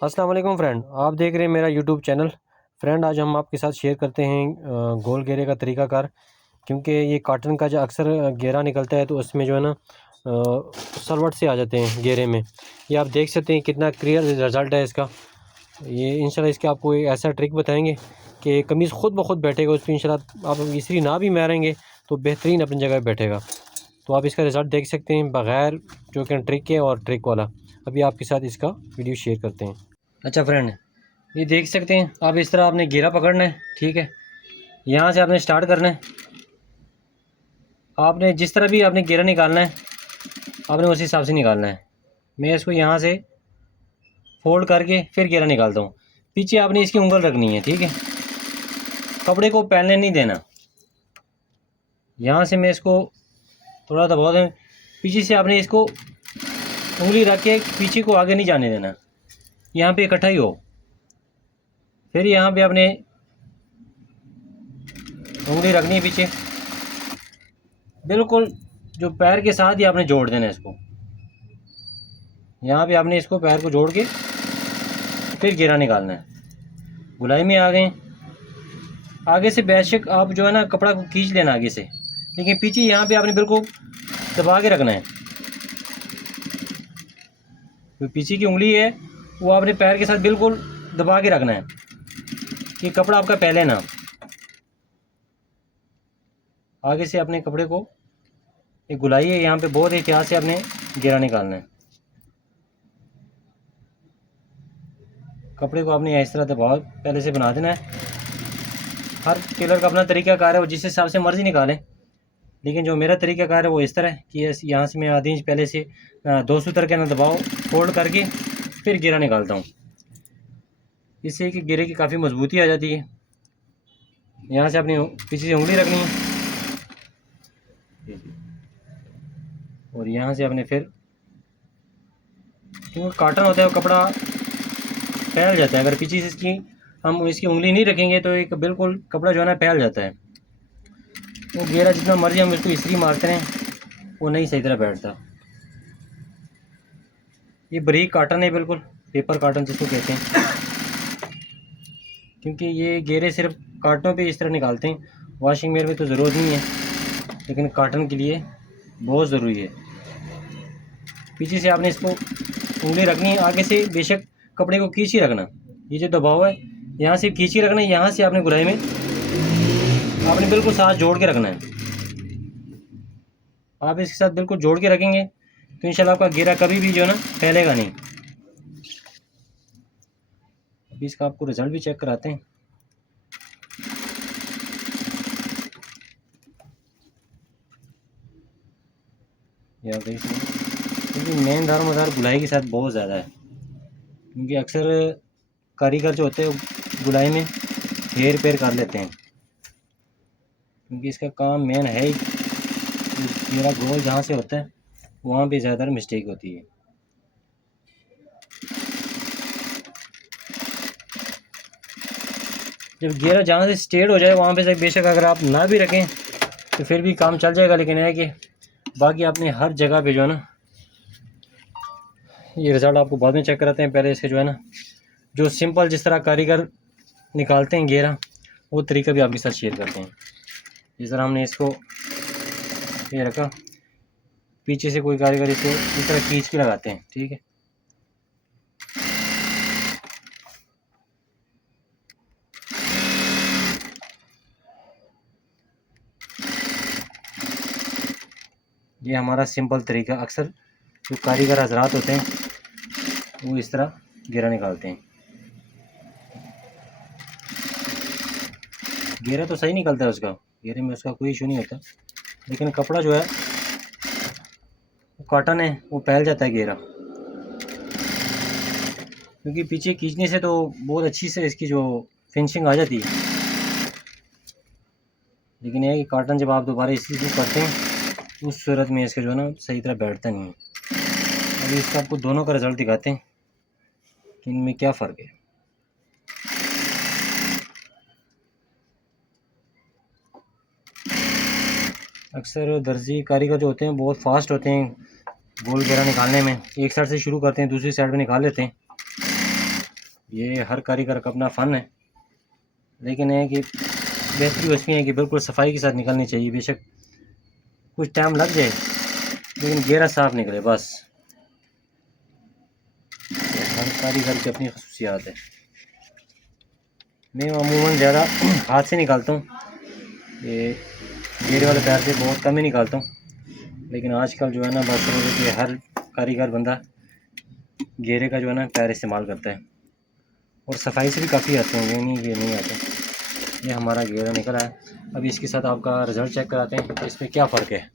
अस्सलाम वालेकुम फ्रेंड, आप देख रहे हैं मेरा यूट्यूब चैनल। फ्रेंड, आज हम आपके साथ शेयर करते हैं गोल घेरे का तरीक़ाकार। क्योंकि ये कॉटन का जो अक्सर घेरा निकलता है तो उसमें जो है ना सलवट से आ जाते हैं घेरे में। ये आप देख सकते हैं कितना क्लियर रिज़ल्ट है इसका। ये इंशाल्लाह इसके आपको एक ऐसा ट्रिक बताएंगे कि कमीज़ ख़ुद ब खुद बैठेगा उस पर। इंशाल्लाह आप इस्त्री ना भी मारेंगे तो बेहतरीन अपनी जगह बैठेगा। तो आप इसका रिज़ल्ट देख सकते हैं बग़ैर जो कि ट्रिक है और ट्रिक वाला। अभी आपके साथ इसका वीडियो शेयर करते हैं। अच्छा फ्रेंड, ये देख सकते हैं आप, इस तरह आपने घेरा पकड़ना है, ठीक है। यहाँ से आपने स्टार्ट करना है। आपने जिस तरह भी आपने घेरा निकालना है आपने उस हिसाब से निकालना है। मैं इसको यहाँ से फोल्ड करके फिर घेरा निकालता हूँ। पीछे आपने इसकी उंगल रखनी है, ठीक है। कपड़े को फैलने नहीं देना। यहाँ से मैं इसको थोड़ा दबा दूँ, पीछे से आपने इसको उंगली रख के पीछे को आगे नहीं जाने देना, यहाँ पे इकट्ठा ही हो। फिर यहाँ पे आपने उंगली रखनी है पीछे, बिल्कुल जो पैर के साथ ही आपने जोड़ देना है इसको। यहाँ पे आपने इसको पैर को जोड़ के फिर घेरा निकालना है। गुलाई में आ गए। आगे से बेशक आप जो है ना कपड़ा को खींच लेना आगे से, लेकिन पीछे यहाँ पे आपने बिल्कुल दबा के रखना है। जो पीछे की उंगली है वो आपने पैर के साथ बिल्कुल दबा के रखना है कि कपड़ा आपका फैले ना। आगे से अपने कपड़े को एक गुलाई है, यहाँ पे बहुत एहतियात से आपने घेरा निकालना है। कपड़े को आपने इस तरह दबाव पहले से बना देना है। हर टेलर का अपना तरीक़ाकार है, वो जिस हिसाब से मर्ज़ी निकालें। लेकिन जो मेरा तरीक़ाकार है वो इस तरह है कि यहाँ से मैं आधी इंच पहले से 2 सूत्र के अंदर दबाव फोल्ड करके फिर घेरा निकालता हूँ। इससे कि घेरे की काफ़ी मजबूती आ जाती है। यहाँ से अपनी पीछे से उंगली रखनी है और यहाँ से अपने फिर, क्योंकि कॉटन होता है वो कपड़ा फैल जाता है। अगर पीछे से हम इसकी उंगली नहीं रखेंगे तो एक बिल्कुल कपड़ा जो है ना फैल जाता है। वो घेरा जितना मर्जी हम इसको इस्त्री मारते रहें वो नहीं सही तरह बैठता। ये बारीक कॉटन है, बिल्कुल पेपर कॉटन जिसको कहते हैं। क्योंकि ये घेरे सिर्फ कॉटनों पे इस तरह निकालते हैं, वॉशिंग मेयर में तो ज़रूरत नहीं है, लेकिन कॉटन के लिए बहुत ज़रूरी है। पीछे से आपने इसको उंगली रखनी है, आगे से बेशक कपड़े को खींच ही रखना। ये जो दबाव है यहाँ से खींच ही रखना है। यहाँ से आपने गुलाई में आपने बिल्कुल साथ जोड़ के रखना है। आप इसके साथ बिल्कुल जोड़ के रखेंगे तो इंशाल्लाह आपका घेरा कभी भी जो है ना फैलेगा नहीं। अभी इसका आपको रिज़ल्ट भी चेक कराते हैं। ये आप देख सकते हैं, क्योंकि मेन दार मदार गुलाई के साथ बहुत ज़्यादा है। क्योंकि अक्सर कारीगर जो होते हैं गुलाई में हेर फेर कर लेते हैं, क्योंकि इसका काम मेन है ही घेरा गोल जहाँ से होता है वहाँ पे ज़्यादातर मिस्टेक होती है। जब घेरा जहाँ से स्ट्रेट हो जाए वहाँ पे से बेशक अगर आप ना भी रखें तो फिर भी काम चल जाएगा। लेकिन है कि बाकी आपने हर जगह पे जो है ना, ये रिज़ल्ट आपको बाद में चेक कराते हैं। पहले इसके जो है ना जो सिंपल जिस तरह कारीगर निकालते हैं घेरा, वो तरीका भी आपके साथ शेयर करते हैं। जिस तरह हमने इसको ये रखा, पीछे से कोई कारीगर इसको इस तरह खींच के लगाते हैं, ठीक है। ये हमारा सिंपल तरीका। अक्सर जो कारीगर हजरात होते हैं वो इस तरह घेरा निकालते हैं। घेरा तो सही निकलता है उसका, घेरे में उसका कोई इशू नहीं होता, लेकिन कपड़ा जो है कॉटन है वो फैल जाता है घेरा। क्योंकि पीछे खींचने से तो बहुत अच्छी से इसकी जो फिनिशिंग आ जाती है, लेकिन यह कि कॉटन जब आप दोबारा इसी से करते हैं उस सूरत में इसका जो है ना सही तरह बैठता नहीं है। अभी इसका आपको दोनों का रिज़ल्ट दिखाते हैं कि इनमें क्या फ़र्क है। अक्सर दर्जी कारीगर जो होते हैं बहुत फास्ट होते हैं गोल घेरा निकालने में। एक साइड से शुरू करते हैं दूसरी साइड में निकाल लेते हैं, ये हर कारीगर का अपना फ़न है, लेकिन है कि बेहतरी उसमें है कि बिल्कुल सफाई के साथ निकलनी चाहिए। बेशक कुछ टाइम लग जाए लेकिन घेरा साफ निकले बस। ये हर कारीगर की अपनी खसूसियात है। मैं अमूमन ज़्यादा हाथ से निकालता हूँ, ये घेरे वाले पैर से बहुत कम ही निकालता हूँ, लेकिन आजकल जो है ना बस कि हर कारीगर बंदा घेरे का जो है ना पैर इस्तेमाल करता है, और सफाई से भी काफ़ी आते हैं, ये नहीं कि नहीं आते। ये हमारा घेरा निकला है। अब इसके साथ आपका रिज़ल्ट चेक कराते हैं इसमें क्या फ़र्क है।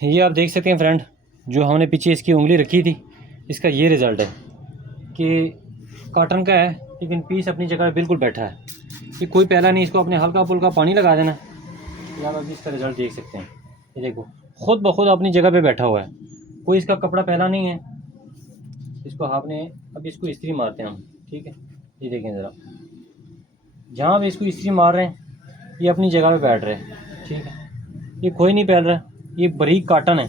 ये आप देख सकते हैं फ्रेंड, जो हमने पीछे इसकी उंगली रखी थी, इसका ये रिज़ल्ट है कि कॉटन का है लेकिन पीस अपनी जगह पे बिल्कुल बैठा है। ये कोई पहला नहीं, इसको अपने हल्का फुल्का पानी लगा देना। ये आप अभी इसका रिज़ल्ट देख सकते हैं, ये देखो खुद ब खुद अपनी जगह पे बैठा हुआ है, कोई इसका कपड़ा पहला नहीं है। इसको आपने अब इसको इस्त्री मारते हैं हम, ठीक है। ये देखें ज़रा, जहाँ भी इसको इस्त्री मार रहे हैं ये अपनी जगह पे बैठ रहे हैं, ठीक है। ये कोई नहीं फैल रहा, ये बारीक कॉटन है।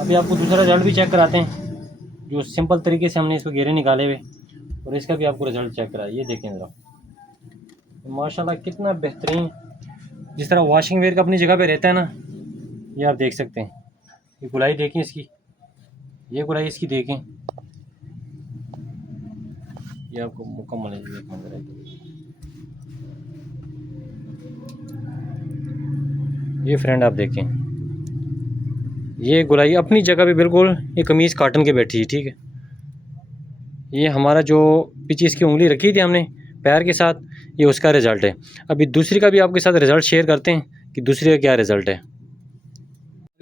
अभी आपको दूसरा रिज़ल्ट भी चेक कराते हैं, जो सिंपल तरीके से हमने इसको घेरे निकाले हुए, और इसका भी आपको रिज़ल्ट चेक कराया। ये देखें ज़रा, माशाल्लाह कितना बेहतरीन, जिस तरह वॉशिंग वेयर का अपनी जगह पे रहता है ना, ये आप देख सकते हैं। ये गुलाई देखें इसकी, ये गुलाई इसकी देखें, ये आपको मुकम्मल है। ये फ्रेंड आप देखें, ये गुलाई अपनी जगह पे बिल्कुल ये कमीज़ काटन के बैठी है, ठीक है। ये हमारा जो पीछे इसकी उंगली रखी थी हमने पैर के साथ, ये उसका रिज़ल्ट है। अभी दूसरी का भी आपके साथ रिज़ल्ट शेयर करते हैं कि दूसरी का क्या रिज़ल्ट है।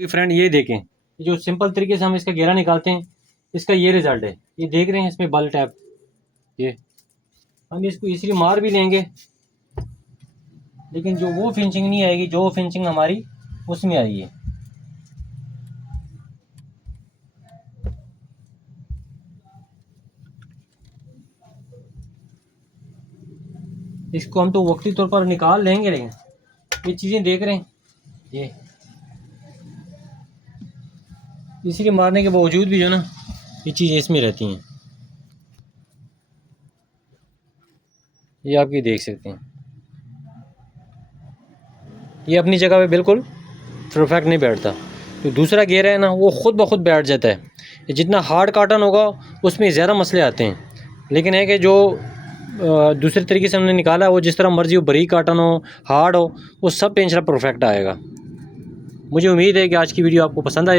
फ्रेंड ये देखें, ये जो सिंपल तरीके से हम इसका घेरा निकालते हैं, इसका ये रिज़ल्ट है। ये देख रहे हैं इसमें बल टैप, ये हम इसको इसी मार भी लेंगे लेकिन जो वो फिनिशिंग नहीं आएगी जो फिनिशिंग हमारी उसमें आई है। इसको हम तो वक्ती तौर पर निकाल लेंगे, लेकिन ये चीज़ें देख रहे हैं, ये इसलिए मारने के बावजूद भी जो ना ये चीज़ें इसमें रहती हैं। ये आप ये देख सकते हैं, ये अपनी जगह पे बिल्कुल परफेक्ट नहीं बैठता। तो दूसरा घेरा है ना वो ख़ुद ब खुद बैठ जाता है। ये जितना हार्ड कॉटन होगा उसमें ज़्यादा मसले आते हैं, लेकिन है कि जो दूसरे तरीके से हमने निकाला वो जिस तरह मर्ज़ी हो, बारीक कॉटन हो हार्ड हो, वो सब पे इंशाल्लाह परफेक्ट आएगा। मुझे उम्मीद है कि आज की वीडियो आपको पसंद आए।